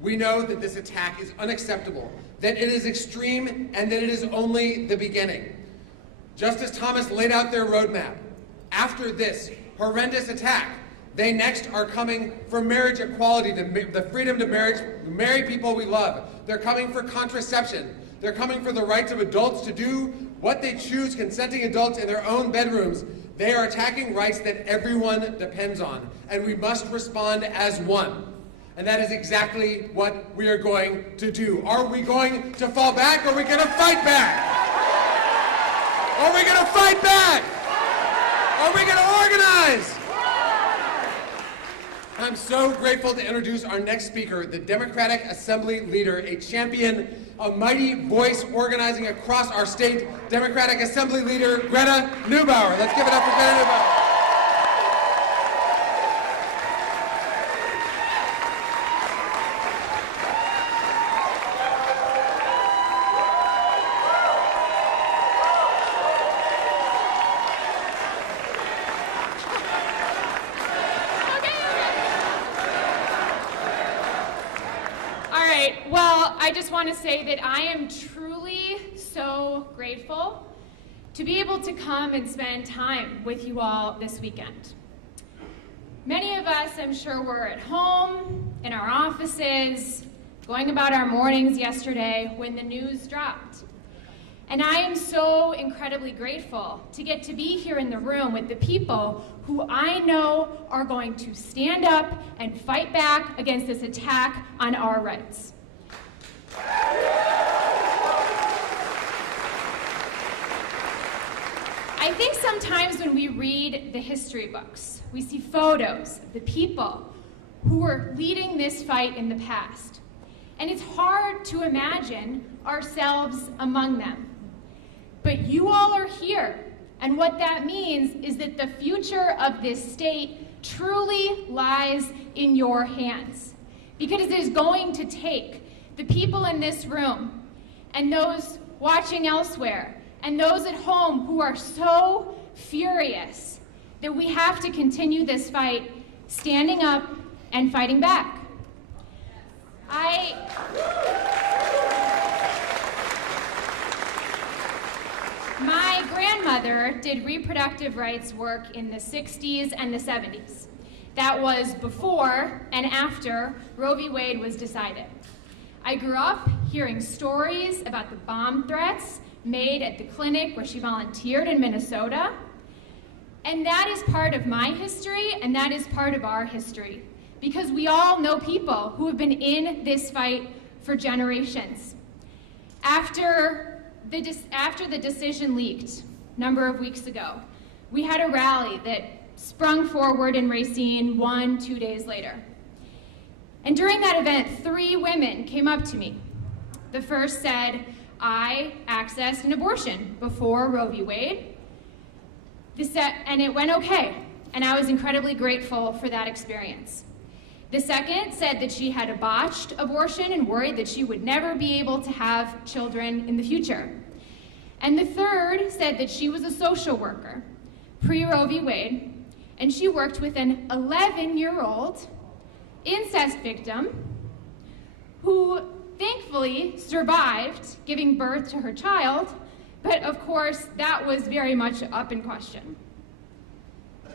We know that this attack is unacceptable, that it is extreme, and that it is only the beginning. Justice Thomas laid out their roadmap. After this horrendous attack, they next are coming for marriage equality, the freedom to marry people we love. They're coming for contraception. They're coming for the rights of adults to do what they choose, consenting adults in their own bedrooms. They are attacking rights that everyone depends on, and we must respond as one. And that is exactly what we are going to do. Are we going to fall back, or are we going to fight back? Are we going to fight back? Are we going to organize? I'm so grateful to introduce our next speaker, the Democratic Assembly leader, a champion, a mighty voice organizing across our state, Democratic Assembly leader, Greta Neubauer. Let's give it up for Greta Neubauer. I just want to say that I am truly so grateful to be able to come and spend time with you all this weekend. Many of us, I'm sure, were at home, in our offices, going about our mornings yesterday when the news dropped. And I am so incredibly grateful to get to be here in the room with the people who I know are going to stand up and fight back against this attack on our rights. I think sometimes when we read the history books, we see photos of the people who were leading this fight in the past. And it's hard to imagine ourselves among them. But you all are here, and what that means is that the future of this state truly lies in your hands. Because it is going to take the people in this room and those watching elsewhere and those at home who are so furious that we have to continue this fight standing up and fighting back. My grandmother did reproductive rights work in the 60s and the 70s. That was before and after Roe v. Wade was decided. I grew up hearing stories about the bomb threats made at the clinic where she volunteered in Minnesota. And that is part of my history, and that is part of our history, because we all know people who have been in this fight for generations. After the decision leaked a number of weeks ago, we had a rally that sprung forward in Racine 2 days later. And during that event, 3 women came up to me. The first said, I accessed an abortion before Roe v. Wade, and it went okay, and I was incredibly grateful for that experience. The second said that she had a botched abortion and worried that she would never be able to have children in the future. And the third said that she was a social worker, pre-Roe v. Wade, and she worked with an 11-year-old incest victim who thankfully survived giving birth to her child, but of course that was very much up in question.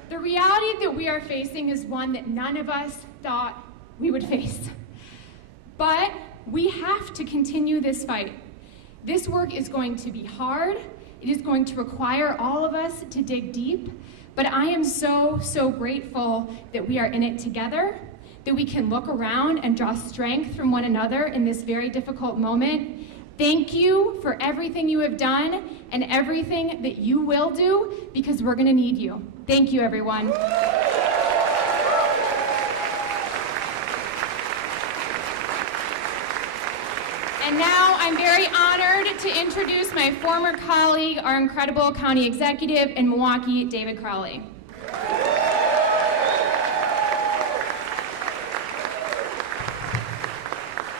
The reality that we are facing is one that none of us thought we would face. But we have to continue this fight. This work is going to be hard. It is going to require all of us to dig deep, but I am so, so grateful that we are in it together, that we can look around and draw strength from one another in this very difficult moment. Thank you for everything you have done and everything that you will do, because we're gonna need you. Thank you, everyone. And now I'm very honored to introduce my former colleague, our incredible county executive in Milwaukee, David Crowley.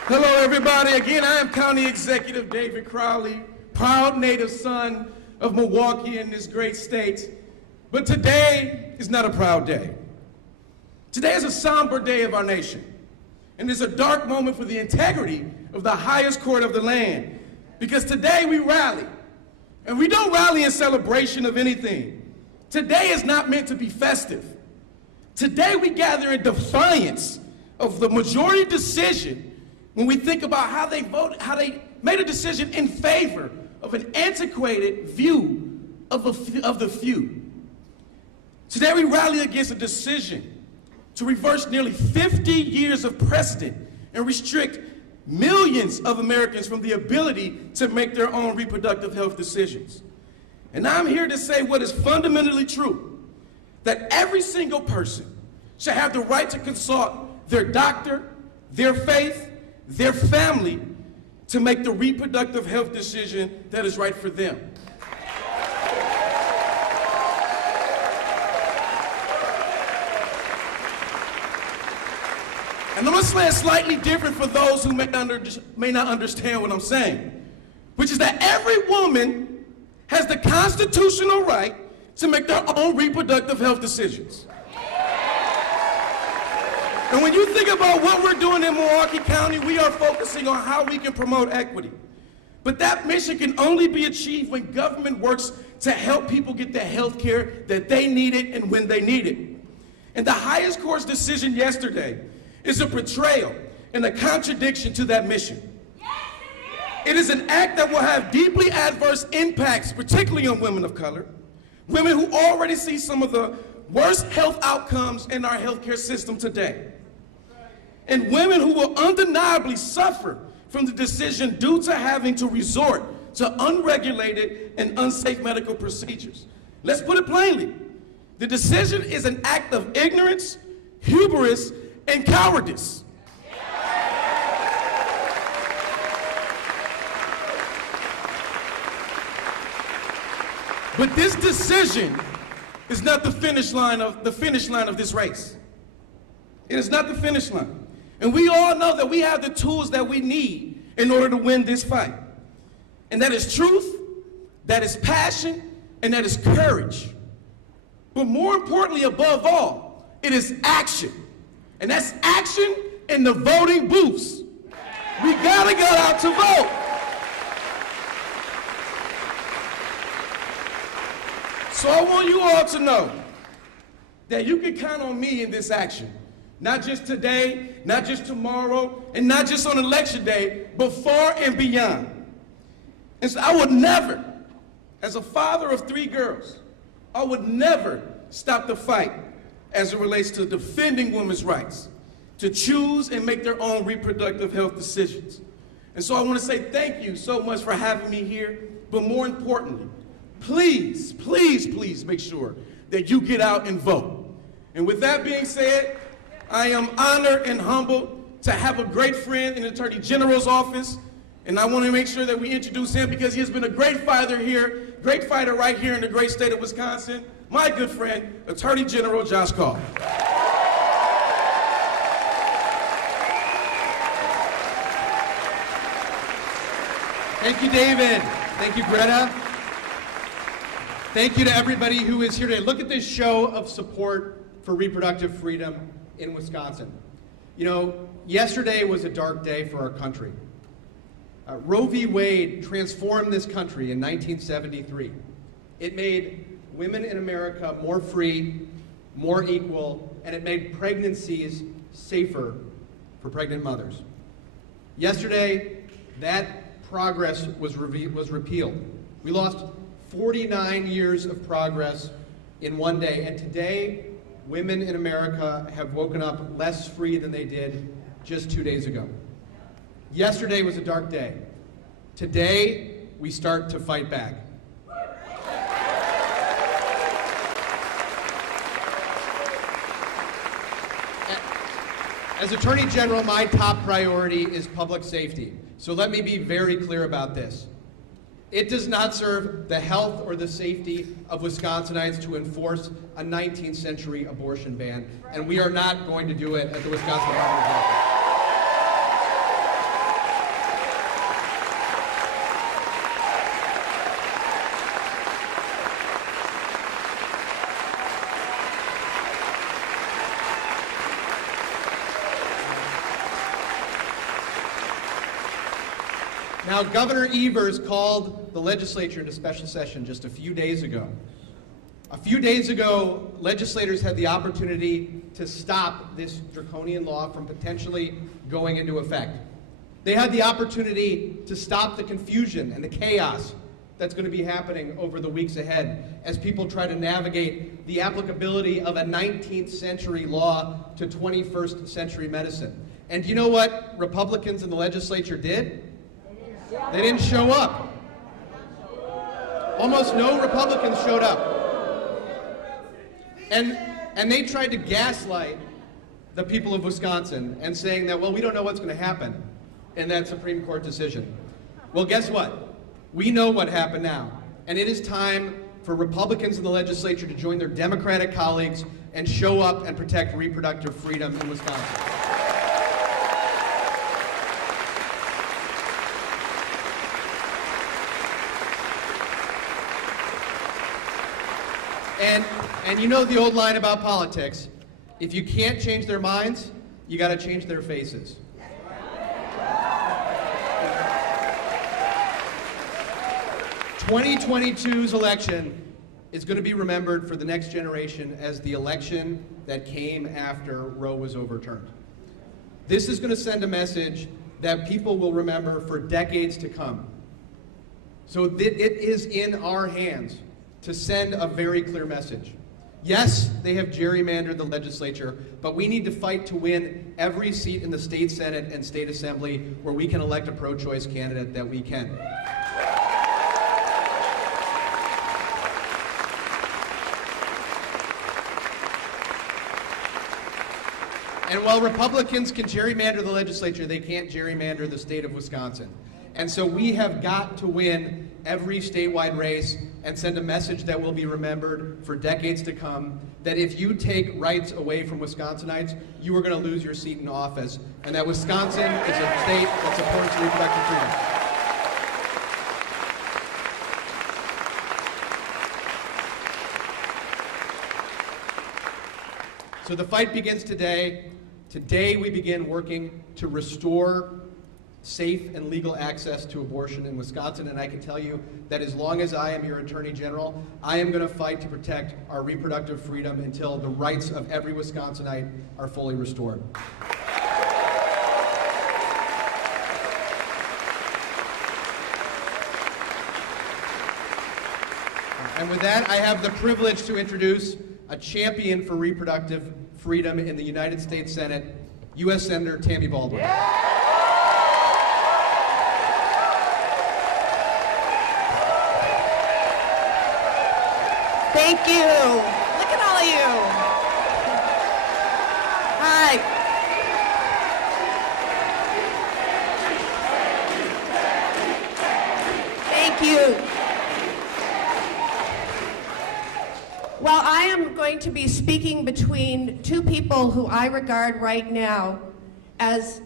Hello, everybody. Again, I am County Executive David Crowley, proud native son of Milwaukee in this great state. But today is not a proud day. Today is a somber day of our nation. and it's a dark moment for the integrity of the highest court of the land. Because today we rally, and we don't rally in celebration of anything. Today is not meant to be festive. Today we gather in defiance of the majority decision when we think about how they voted, how they made a decision in favor of an antiquated view of the few. Today we rally against a decision to reverse nearly 50 years of precedent and restrict millions of Americans from the ability to make their own reproductive health decisions. And I'm here to say what is fundamentally true, that every single person should have the right to consult their doctor, their faith, their family, to make the reproductive health decision that is right for them. And I'm going to say it slightly different for those who may not understand what I'm saying, which is that every woman has the constitutional right to make their own reproductive health decisions. And when you think about what we're doing in Milwaukee County, we are focusing on how we can promote equity. But that mission can only be achieved when government works to help people get the health care that they need it and when they need it. And the highest court's decision yesterday is a betrayal and a contradiction to that mission. It is an act that will have deeply adverse impacts, particularly on women of color, women who already see some of the worst health outcomes in our healthcare system today, and women who will undeniably suffer from the decision due to having to resort to unregulated and unsafe medical procedures. Let's put it plainly. The decision is an act of ignorance, hubris, and cowardice. But this decision is not the finish line of this race. It is not the finish line. And we all know that we have the tools that we need in order to win this fight. And that is truth, that is passion, and that is courage. But more importantly, above all, it is action. And that's action in the voting booths. We gotta get out to vote. So I want you all to know that you can count on me in this action. Not just today, not just tomorrow, and not just on election day, but far and beyond. And so I would never, as a father of 3 girls, I would never stop the fight as it relates to defending women's rights to choose and make their own reproductive health decisions. And so I want to say thank you so much for having me here, but more importantly, please, please, please make sure that you get out and vote. And with that being said, I am honored and humbled to have a great friend in the Attorney General's office, and I want to make sure that we introduce him because he has been a great fighter right here in the great state of Wisconsin, my good friend, Attorney General Josh Kaul. Thank you, David. Thank you, Greta. Thank you to everybody who is here today. Look at this show of support for reproductive freedom in Wisconsin. You know, yesterday was a dark day for our country. Roe v. Wade transformed this country in 1973. It made women in America more free, more equal, and it made pregnancies safer for pregnant mothers. Yesterday, that progress was repealed. We lost 49 years of progress in one day, and today, women in America have woken up less free than they did just 2 days ago. Yesterday was a dark day. Today, we start to fight back. As Attorney General, my top priority is public safety. So let me be very clear about this. It does not serve the health or the safety of Wisconsinites to enforce a 19th century abortion ban, and we are not going to do it at the Wisconsin Department of Health. Now, Governor Evers called the legislature into special session just a few days ago. A few days ago, legislators had the opportunity to stop this draconian law from potentially going into effect. They had the opportunity to stop the confusion and the chaos that's going to be happening over the weeks ahead as people try to navigate the applicability of a 19th century law to 21st century medicine. And you know what Republicans in the legislature did? They didn't show up. Almost no Republicans showed up. And they tried to gaslight the people of Wisconsin and saying that, well, we don't know what's going to happen in that Supreme Court decision. Well, guess what? We know what happened now. And it is time for Republicans in the legislature to join their Democratic colleagues and show up and protect reproductive freedom in Wisconsin. And you know the old line about politics, if you can't change their minds, you got to change their faces. 2022's election is going to be remembered for the next generation as the election that came after Roe was overturned. This is going to send a message that people will remember for decades to come. So it is in our hands to send a very clear message. Yes, they have gerrymandered the legislature, but we need to fight to win every seat in the state Senate and state assembly where we can elect a pro-choice candidate that we can. And while Republicans can gerrymander the legislature, they can't gerrymander the state of Wisconsin. And so we have got to win every statewide race and send a message that will be remembered for decades to come, that if you take rights away from Wisconsinites, you are going to lose your seat in office, and that Wisconsin is a state that supports reproductive freedom. So the fight begins today. Today we begin working to restore safe and legal access to abortion in Wisconsin, and I can tell you that as long as I am your Attorney General, I am going to fight to protect our reproductive freedom until the rights of every Wisconsinite are fully restored. And with that, I have the privilege to introduce a champion for reproductive freedom in the United States Senate, U.S. Senator Tammy Baldwin. Thank you. Look at all of you. Hi. Thank you. Well, I am going to be speaking between two people who I regard right now as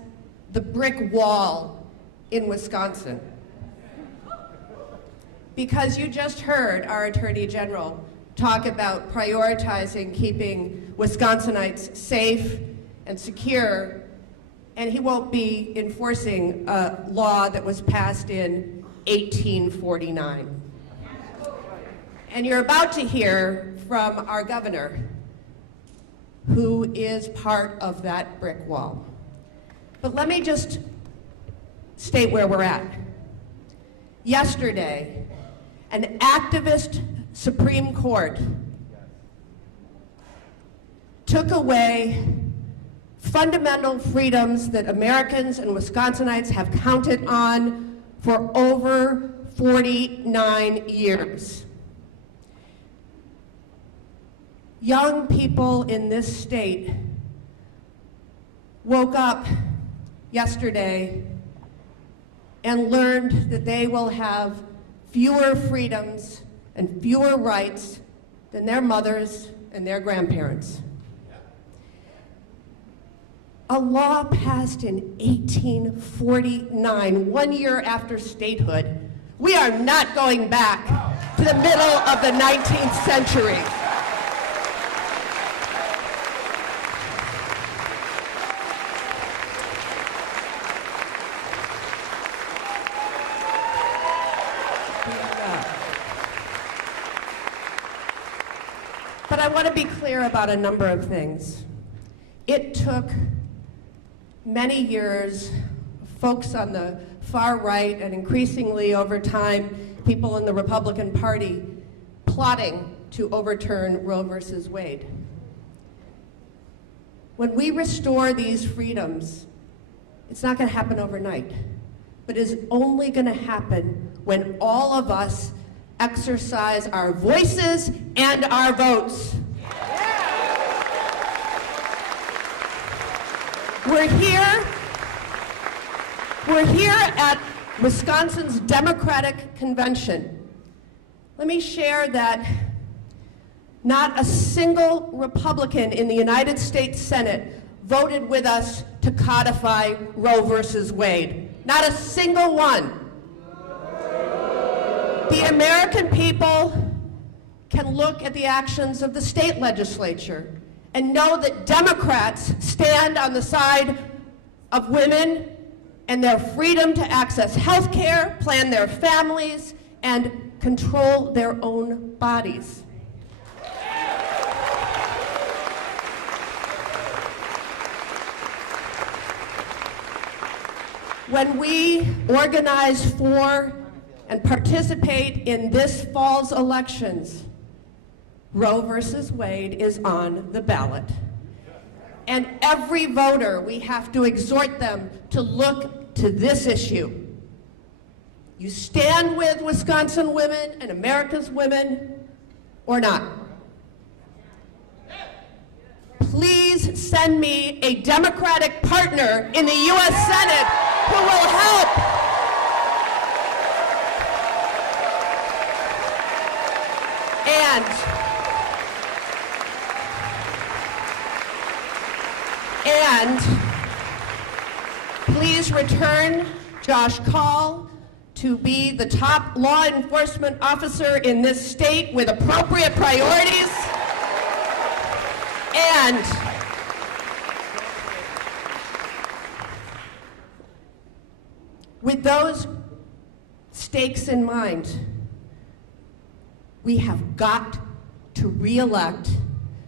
the brick wall in Wisconsin. Because you just heard our Attorney General talk about prioritizing keeping Wisconsinites safe and secure, and he won't be enforcing a law that was passed in 1849. And you're about to hear from our governor, who is part of that brick wall. But let me just state where we're at. Yesterday, an activist Supreme Court took away fundamental freedoms that Americans and Wisconsinites have counted on for over 49 years. Young people in this state woke up yesterday and learned that they will have fewer freedoms and fewer rights than their mothers and their grandparents. A law passed in 1849, 1 year after statehood. We are not going back to the middle of the 19th century. I want to be clear about a number of things. It took many years, folks on the far right, and increasingly over time, people in the Republican Party plotting to overturn Roe versus Wade. When we restore these freedoms, it's not going to happen overnight, but it's only going to happen when all of us exercise our voices and our votes. We're here at Wisconsin's Democratic Convention. Let me share that not a single Republican in the United States Senate voted with us to codify Roe versus Wade. Not a single one. The American people can look at the actions of the state legislature and know that Democrats stand on the side of women and their freedom to access health care, plan their families, and control their own bodies. When we organize for and participate in this fall's elections, Roe versus Wade is on the ballot. And every voter, we have to exhort them to look to this issue. You stand with Wisconsin women and America's women or not. Please send me a Democratic partner in the U.S. Senate who will help. And please return Josh Kaul to be the top law enforcement officer in this state with appropriate priorities. And with those stakes in mind, we have got to re-elect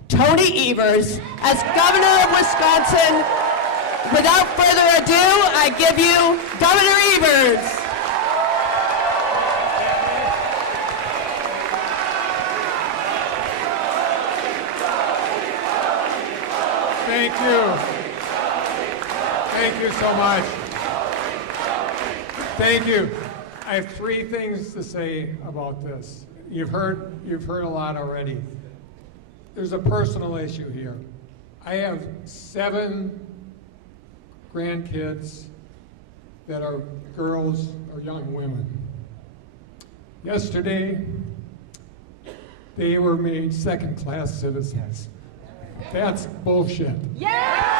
Tony Evers as governor of Wisconsin. Without further ado, I give you Governor Evers. Thank you. Thank you so much. Thank you. I have three things to say about this. You've heard a lot already. There's a personal issue here. I have 7 grandkids that are girls or young women. Yesterday, they were made second-class citizens. That's bullshit. Yeah!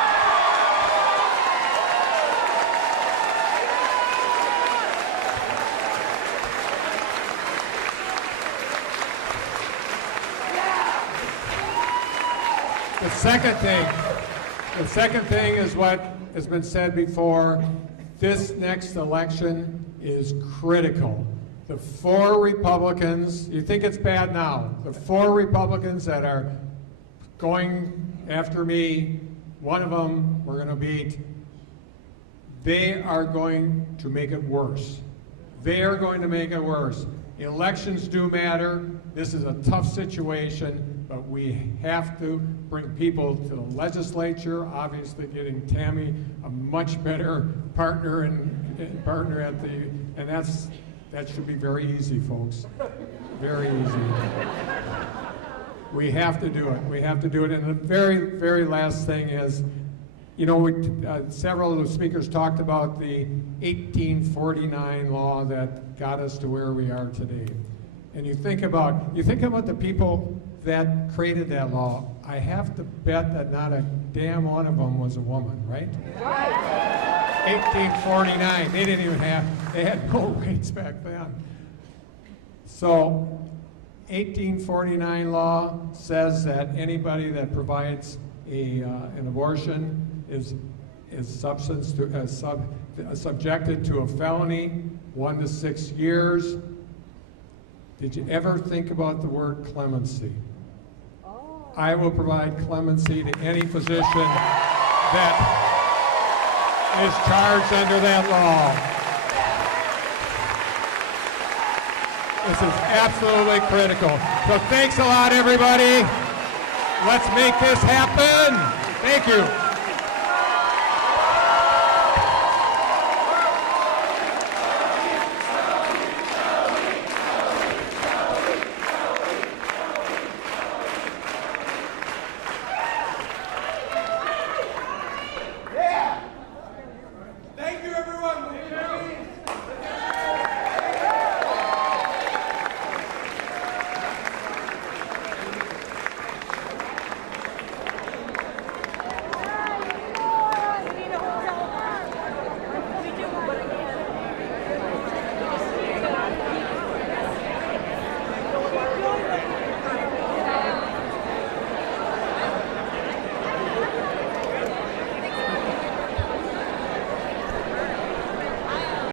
The second thing is what has been said before. This next election is critical. The 4 Republicans, you think it's bad now, the 4 Republicans that are going after me, one of them we're going to beat, they are going to make it worse. They are going to make it worse. Elections do matter. This is a tough situation, but we have to bring people to the legislature. Obviously, getting Tammy a much better partner and partner at the, and that should be very easy, folks. Very easy. We have to do it. We have to do it. And the very, very last thing is, you know, several of the speakers talked about the 1849 law that got us to where we are today. And you think about the people that created that law. I have to bet that not a damn one of them was a woman, right? Right. 1849. They didn't even have. They had no rights back then. So, 1849 law says that anybody that provides an abortion is subjected to a felony, 1 to 6 years. Did you ever think about the word clemency? I will provide clemency to any physician that is charged under that law. This is absolutely critical. So thanks a lot, everybody. Let's make this happen. Thank you.